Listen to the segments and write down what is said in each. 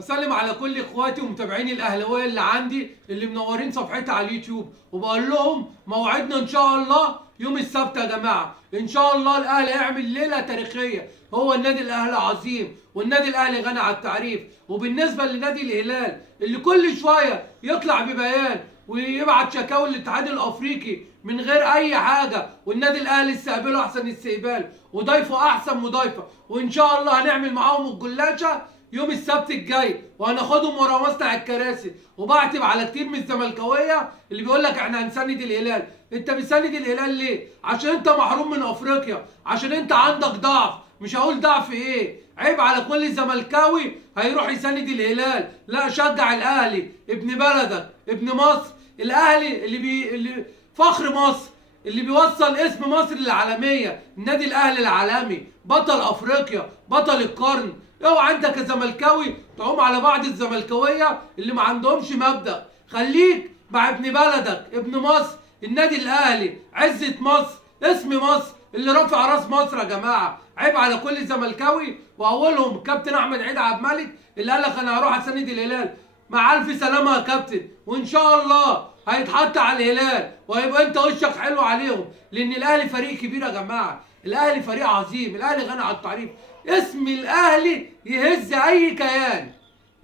بسلم على كل اخواتي ومتابعيني الاهلاويه اللي عندي اللي منورين صفحتي على اليوتيوب، وبقول لهم موعدنا ان شاء الله يوم السبت يا جماعه. ان شاء الله الاهلي هيعمل ليله تاريخيه. هو النادي الاهلي عظيم والنادي الاهلي غني عن التعريف. وبالنسبه لنادي الهلال اللي كل شويه يطلع ببيان ويبعت شكاوي للاتحاد الافريقي من غير اي حاجه، والنادي الاهلي استقبله احسن استقبال وضيفه احسن مضايفه، وان شاء الله هنعمل معاهم الجلاشه يوم السبت الجاي وهناخدهم ورا مصنع الكراسي. وبعتب على كتير من الزملكاويه اللي بيقول لك احنا هنسند الهلال. انت بتسند الهلال ليه؟ عشان انت محروم من افريقيا، عشان انت عندك ضعف. مش هقول ضعف ايه، عيب على كل زملكاوي هيروح يسند الهلال. لا، شجع الاهلي ابن بلدك ابن مصر. الاهلي اللي فخر مصر، اللي بيوصل اسم مصر للعالميه. النادي الاهلي العالمي، بطل افريقيا، بطل القرن. اوعى انت كزملكاوي تعوم على بعض الزملكاويه اللي ما عندهمش مبدأ. خليك مع ابن بلدك ابن مصر. النادي الاهلي عزة مصر، اسم مصر اللي رافع راس مصر يا جماعه. عيب على كل زملكاوي، واولهم الكابتن احمد عيد عبد الملك اللي قال لك انا هروح اسند الهلال. مع الف سلامه يا كابتن، وان شاء الله هيتحط على الهلال وهيبقى انت وشك حلو عليهم، لان الاهلي فريق كبير يا جماعه. الاهلي فريق عظيم، الاهلي غني عن التعريف. اسم الاهلي يهز اي كيان،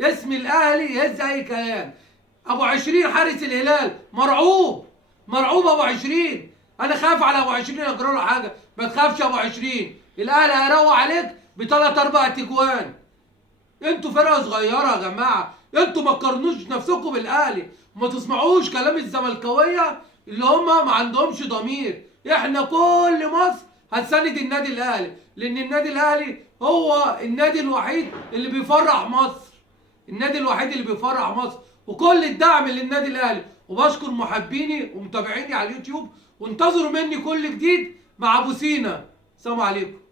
اسم الاهلي يهز اي كيان. ابو 20 حارس الهلال مرعوب، مرعوب ابو 20. انا خايف على ابو 20 اجرى له حاجه. ما تخافش يا ابو 20، الاهلي هيروق عليك بثلاث اربع تجوان. انتوا فرقه صغيره يا جماعه، انتوا ما تقارنوش نفسكم بالاهلي، وما تسمعوش كلام الزملكاويه اللي هم ما عندهمش ضمير. احنا كل مصر هتساند النادي الاهلي، لان النادي الاهلي هو النادي الوحيد اللي بيفرح مصر، النادي الوحيد اللي بيفرح مصر. وكل الدعم للنادي الاهلي. وبشكر محبيني ومتابعيني على اليوتيوب، وانتظروا مني كل جديد مع ابو سينا. السلام عليكم.